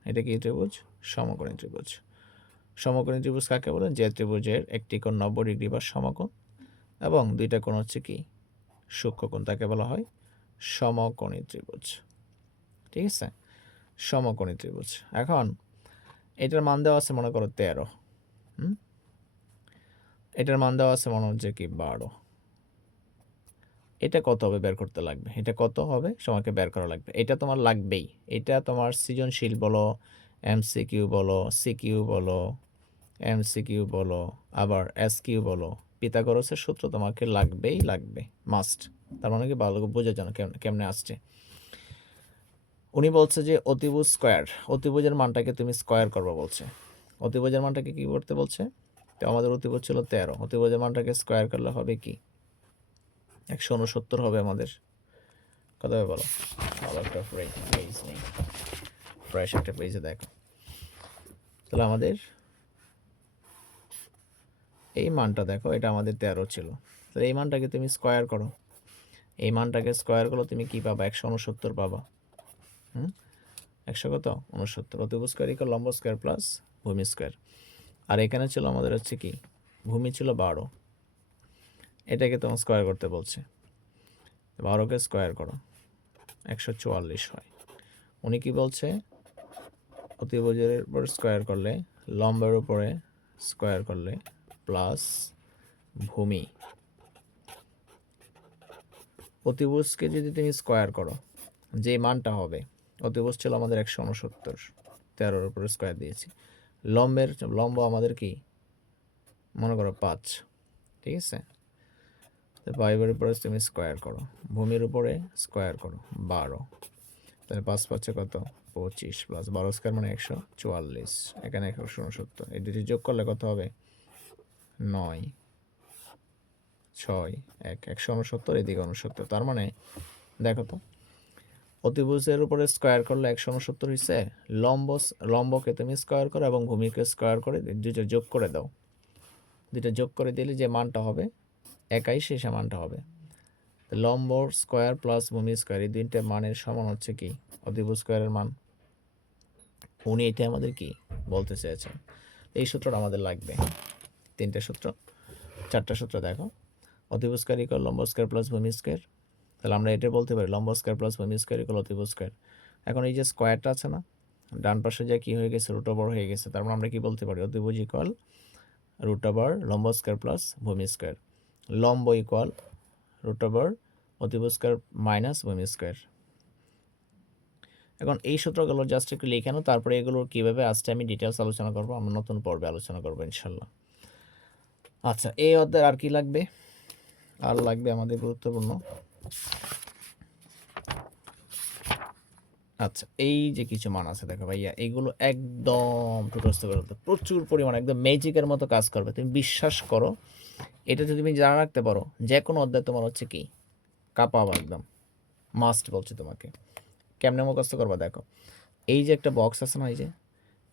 এটা কি ত্রিভুজ? সমকোণী ত্রিভুজ। সমকোণী ত্রিভুজ কাকে বলে? যে ত্রিভুজের একটি কোণ 90 ডিগ্রি বা সমকোণ এবং দুইটা কোণ হচ্ছে কি সূক্ষ্মকোণ, তাকে বলা হয় সমকোণী ত্রিভুজ। ঠিক আছে, সমকোণী ত্রিভুজ। এখন এটার মান দেওয়া আছে মনে করো 13, এটার মান দেওয়া আছে মনে হচ্ছে কি 12। এটা কত হবে বের করতে লাগবে, এটা কত হবে সময়কে বের করা লাগবে, এটা তোমার লাগবেই। এটা তোমার সৃজনশীল বলো, এমসিকিউ বলো, সিকিউ বলো, এমসিকিউ বলো, আবার এসকিউ বলো, পিথাগোরাসের সূত্র তোমাকে লাগবেই লাগবে, মাস্ট। তার মানে কি ভালো বোঝার জন্য কেমনে আসছে। উনি বলছে যে অতিভুজ স্কয়ার, অতিভুজের মানটাকে তুমি স্কয়ার করবে বলছে। অতিভুজের মানটাকে কি করতে বলছে? তো আমাদের অতিভুজ ছিল 13, অতিভুজের মানটাকে স্কয়ার করলে হবে কি 169 হবে আমাদের। কত হবে বলো? আবার একটা পেজ নেই, প্রায় একটা পেজে দেখো। তাহলে আমাদের এই মানটা দেখো, এটা আমাদের 13 ছিল। তাহলে এই মানটাকে তুমি স্কোয়ার করো, এই মানটাকে স্কোয়ার করো, তুমি কি পাবা? 169 পাবা। 100 কত? 69। অতিভুজ স্কোয়ার ইকুয়াল লম্ব স্কোয়ার প্লাস ভূমি স্কোয়ার। আর এখানে ছিল আমাদের হচ্ছে কি, ভূমি ছিল 12, এটাকে তোমার স্কোয়ার করতে বলছে। 12কে স্কোয়ার করো, 144 হয়। উনি কি বলছে? অতিভুজের উপর স্কোয়ার করলে, লম্বের উপরে স্কোয়ার করলে প্লাস ভূমি। অতিভুজকে যদি তুমি স্কোয়ার করো, যে মানটা হবে, অতিভুজ ছিল আমাদের 169, 13-র উপরে স্কোয়ার দিয়েছি। লম্ব আমাদের কি, মনে করো 5, ঠিক আছে? তো 5-এর উপরে তুমি স্কোয়ার করো, ভূমির উপরে স্কোয়ার করো 12, তাহলে 5 5 কত? 25 প্লাস 12 স্কোয়ার মানে 144, এখানে 169, এই দুটি যোগ করলে কত হবে? 9 6 1 169, এদিকে 69। তার মানে দেখো তো, অতিভুজের উপরে স্কোয়ার করলে 169 হয়েছে। লম্বকে তুমি স্কোয়ার করো এবং ভূমিকে স্কোয়ার করে দুটো যোগ করে দাও, দুটো যোগ করে দিলে যে মানটা হবে একাই শেষ মানটা হবে। লম্ব স্কোয়ার প্লাস ভূমি স্কোয়ার, এই দুইটা মানের সমান হচ্ছে কি অতিভুজ স্কোয়ারের মান। উনি এটা আমাদের কি বলতে চেয়েছেন। এই সূত্রটা আমাদের লাগবে, 3টে সূত্র, 4টা সূত্র দেখো। অতিভুজ স্কোয়ার ইকুয়াল লম্ব স্কোয়ার প্লাস ভূমি স্কোয়ার। তাহলে আমরা এটা বলতে পারি লম্ব স্কোয়ার প্লাস ভূমি স্কোয়ার ইকুয়াল অতিভুজ স্কোয়ার। এখন এই যে স্কোয়ারটা আছে না, ডান পাশে যা কি হয়ে গেছে, রুট ওভার হয়ে গেছে। তার মানে আমরা কি বলতে পারি? অতিভুজ ইকুয়াল রুট ওভার লম্ব স্কোয়ার প্লাস ভূমি স্কোয়ার। লম্ব ইকুয়াল রুট ওভার অতিভুজ স্কোয়ার মাইনাস ভূমি স্কোয়ার। এখন এই সূত্রগুলো জাস্ট একটু লিখে নাও, তারপরে এগুলো কীভাবে আজকে আমি ডিটেলস আলোচনা করবো, আমরা নতুন পর্বে আলোচনা করবো ইনশাল্লাহ। আচ্ছা, এই অধ্যায় আর কি লাগবে? আর লাগবে আমাদের গুরুত্বপূর্ণ, আচ্ছা এই যে কিছু মান আছে দেখো ভাইয়া, এগুলো একদম মুখস্থ করে ফেলতে প্রচুর পরিমাণ, একদম ম্যাজিকের মতো কাজ করবে। তুমি বিশ্বাস করো, এটা যদি তুমি জানা রাখতে পারো, যে কোনো অধ্যায় তোমার হচ্ছে কি কাঁপাবো একদম, মাস্ট বলছি তোমাকে। কেমনে মুখস্থ করবা দেখো, এই যে একটা বক্স আছে না, এই যে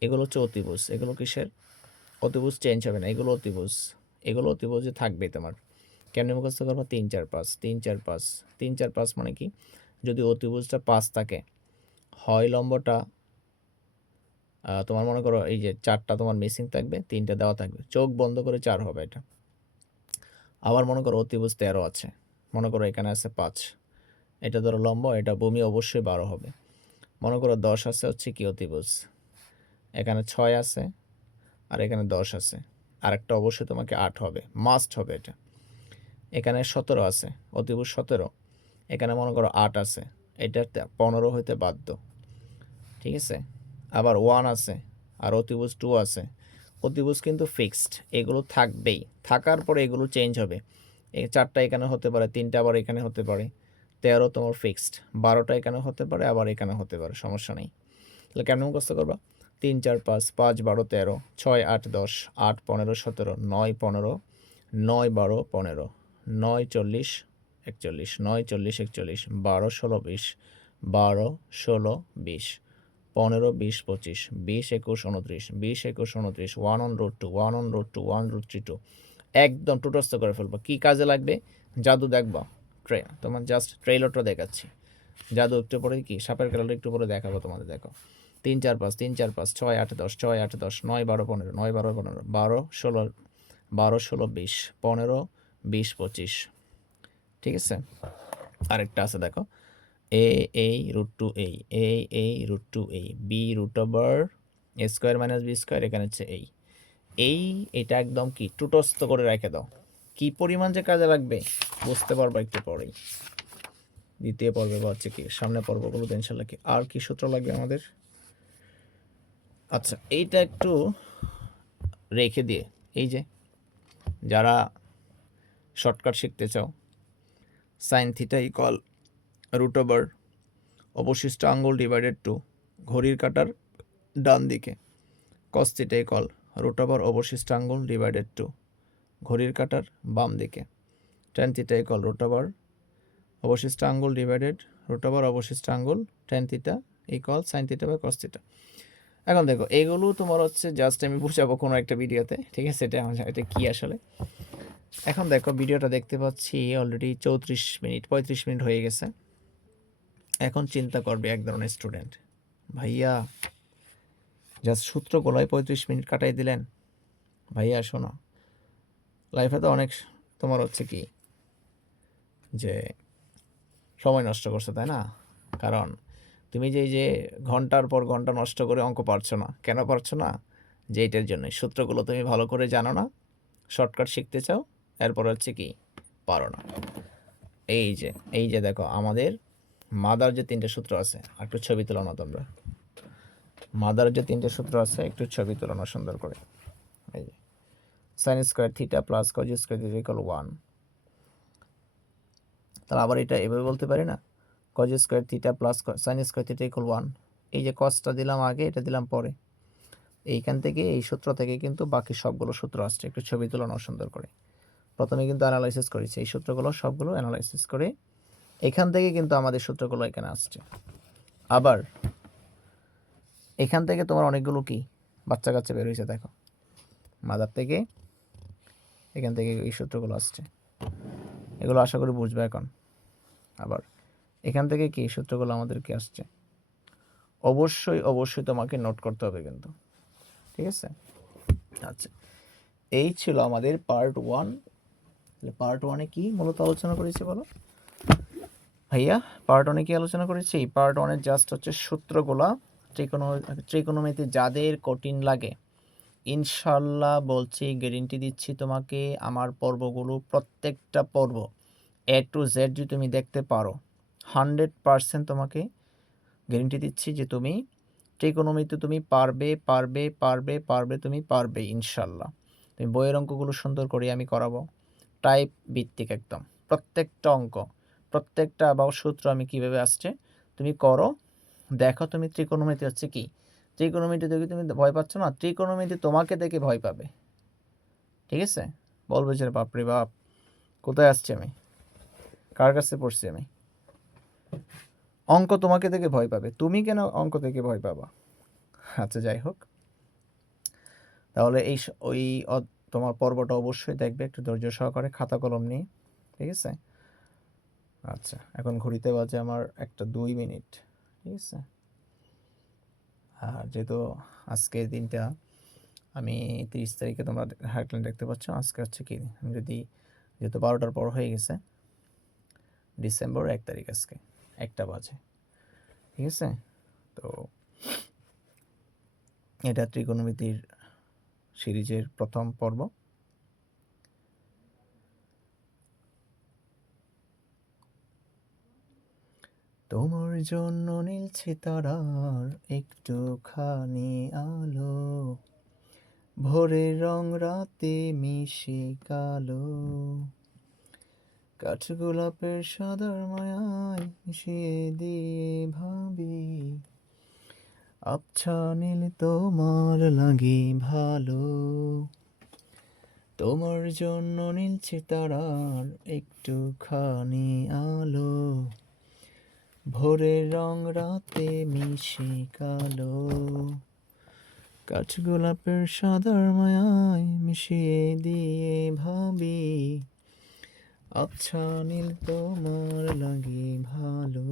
এগুলো হচ্ছে অতিভুজ, এগুলো কিসের? অতিভুজ চেঞ্জ হবে না, এগুলো অতিভুজ, এগুলো অতিভুজে থাকবে তোমার। কেমনে মুখস্থ করবা? 3 4 5 3 4 5 3 4 5 মানে কি? যদি অতিভুজটা 5 থাকে, হয় লম্বটা তোমার মনে করো এই যে 4টা তোমার মিসিং থাকবে, 3টা দেওয়া থাকবে, চোখ বন্ধ করে 4 হবে এটা। আবার মনে করো অতিভুজ 13 আছে, মনে করো এখানে আছে 5, এটা ধরো লম্ব, এটা ভূমি অবশ্যই 12 হবে। মনে করো 10 আছে হচ্ছে কি অতিভুজ, এখানে 6 আছে আর এখানে 10 আছে, আরেকটা অবশ্যই তোমাকে 8 হবে, মাস্ট হবে এটা। এখানে 17 আছে, অতিভুজ 17, এখানে মনে করো 8 আছে, এটা 15 হইতে বাধ্য, ঠিক আছে? আবার 1 আছে আর অতিভুজ 2 আছে। অতিভুজ কিন্তু ফিক্সড, এগুলো থাকবেই, থাকার পরে এগুলো চেঞ্জ হবে। এই 4টা এখানে হতে পারে, 3টা আবার এখানে হতে পারে, 13 তোমার ফিক্সড, 12টা এখানে হতে পারে, আবার এখানে হতে পারে, সমস্যা নেই। তাহলে কেমন মুখস্থ করবা? 3 4 5 5 12 13 6 8 10 8 15 17 9 15 9 12 15 9 40 41 9 40 41 12 16 20 12 16 20 15 20 25 20 21 29 20 21 29 1 on road to 1 on road to 1 road 3 2 একদম টুটস্থ করে ফেলবো। কি কাজে লাগবে? জাদু দেখবা, তোমার জাস্ট ট্রেইলারটা দেখাচ্ছি। জাদু একটু পরে কি সাপের খেলাটা একটু পরে দেখাবো তোমাদের। দেখো 3 4 5 3 4 5 6 8 10 6 8 10 9 12 15 9 12 15 12 16 12 16 20 15 20 25, ঠিক আছে? আরেকটা আছে দেখো, এই রুট টু এই root two B root over A square minus B square, এখানে হচ্ছে এটা একদম কি টুটস্থ করে রেখে দাও। কি পরিমাণ যে কাজে লাগবে বুঝতে পারবো একটু পরেই, দ্বিতীয় পর্বে বা হচ্ছে কি সামনে পর্বগুলো ইনশাল্লাহ। কি আর কি সূত্র লাগবে আমাদের? আচ্ছা এইটা একটু রেখে দিয়ে, এই যে যারা শর্টকাট শিখতে চাও, sine theta equal root over অবশিষ্ট আঙ্গুল ডিভাইডেড টু ঘড়ির কাঁটার ডান দিকে, cos theta equal root over অবশিষ্ট আঙ্গুল ডিভাইডেড টু ঘড়ির কাঁটার বাম দিকে, tan theta equal root over অবশিষ্ট আঙ্গুল ডিভাইডেড রুট ওভার অবশিষ্ট আঙ্গুল tan theta equal sine theta by cos theta. এখন দেখো এগুলো তোমার হচ্ছে জাস্ট আমি বুঝাবো কোনো একটা ভিডিওতে, ঠিক আছে? এটা কি আসলে। এখন দেখো ভিডিওটা দেখতে পাচ্ছি অলরেডি 35 মিনিট হয়ে গেছে। এখন চিন্তা করবে এক ধরনের স্টুডেন্ট, ভাইয়া জাস্ট সূত্রগুলোয় 35 মিনিট কাটাই দিলেন। ভাইয়া শোনো, লাইফে তো অনেক তোমার হচ্ছে কি যে সময় নষ্ট করছো, তাই না? কারণ তুমি যে ঘন্টার পর ঘন্টা নষ্ট করে অঙ্ক পারছো না, কেন পারছো না? যে এইটার জন্যই, সূত্রগুলো তুমি ভালো করে জানো না, শর্টকাট শিখতে চাও, এরপর হচ্ছে কি পারো না। এই যে দেখো আমাদের মাদার যে 3টে সূত্র আছে, একটু ছবি তুলো না তোমরা। মাদার যে 3টে সূত্র আছে একটু ছবি তুলো না সুন্দর করে। এই যে sine square theta plus cos square theta equal 1। তাহলে আবার এটা এভাবে বলতে পারি না, cos square theta plus sine square theta equal 1। এই যে কজটা দিলাম আগে, এটা দিলাম পরে। এইখান থেকে এই সূত্র থেকে কিন্তু বাকি সবগুলো সূত্র আসছে, একটু ছবি তুলো না সুন্দর করে। প্রথমে কিন্তু অ্যানালাইসিস করেছি, এই সূত্রগুলো সবগুলো অ্যানালাইসিস করে এখান থেকে কিন্তু আমাদের সূত্রগুলো এখানে আসছে। আবার এখান থেকে তোমার অনেকগুলো কি বাচ্চা কাচ্চা বের হয়েছে, দেখো মাদার থেকে এখান থেকে এই সূত্রগুলো আসছে, এগুলো আশা করি বুঝবে এখন। আবার এখান থেকে কি সূত্রগুলো আমাদের কি আসছে, অবশ্যই তোমাকে নোট করতে হবে কিন্তু, ঠিক আছে? আচ্ছা, এই ছিল আমাদের পার্ট 1। পার্ট 1-এ কি মূলত আলোচনা করেছি বলো ভাইয়া? পার্ট 1-এ কি আলোচনা করেছি? পার্ট 1-এ জাস্ট হচ্ছে সূত্রগুলা, ত্রিকোণমিতি যাদের কঠিন লাগে, ইনশাল্লাহ বলছি, গ্যারেন্টি দিচ্ছি তোমাকে, আমার পর্বগুলো প্রত্যেকটা পর্ব A to Z যদি তুমি দেখতে পারো, 100% তোমাকে গ্যারেন্টি দিচ্ছি যে তুমি ত্রিকোণমিতি তুমি পারবে, তুমি পারবে ইনশাল্লাহ। তুমি বইয়ের অঙ্কগুলো সুন্দর করে আমি করাবো, টাইপ ভিত্তিক একদম প্রত্যেকটা অঙ্ক, প্রত্যেকটা বা সূত্র আমি কিভাবে আসছে তুমি করো, দেখো তুমি ত্রিকোণমিতি হচ্ছে কি, ত্রিকোণমিতি দেখে তুমি ভয় পাচ্ছ না, ত্রিকোণমিতি তোমাকে দেখে ভয় পাবে, ঠিক আছে? বলবে যে বাপরে বাপ, কোথায় আসছে আমি, কার কাছে পড়ছি আমি। অঙ্ক তোমাকে দেখে ভয় পাবে, তুমি কেন অঙ্ক থেকে ভয় পাবা? আচ্ছা যাই হোক, তাহলে ওই তোমার পর্বটা অবশ্যই দেখবে একটু ধৈর্য সহকারে, খাতা কলম নিয়ে, ঠিক আছে? আচ্ছা, এখন ঘড়িতে বাজে আমার 1টা 2 মিনিট, ঠিক আছে? আর যেহেতু আজকের দিনটা আমি 30 তারিখে তোমরা হেডলাইন দেখতে পাচ্ছ, আজকে হচ্ছে কি, আমি যদি যেহেতু 12টার পর হয়ে গেছে, ডিসেম্বর 1 তারিখ, আজকে 1টা বাজে, ঠিক আছে? তো এটা ত্রিকোণমিতির সিরিজের প্রথম পর্ব। তোমার জন্য নীলছে তারার একটুখানি আলো, ভোরের রং রাতে মিশে কালো, কাঠগোলাপের সাদার মায়ায় মিশিয়ে দিয়ে ভাবি, আবছা নীল তোমার লাগে ভালো। তোমার জন্য নীলছে তারার একটুখানি আলো, ভোরের রং রাতে মিশে কালো, কাঠগোলাপের সাদার মায়ায় মিশিয়ে দিয়ে ভাবি, আচ্ছা নীল তোমার লাগে ভালো।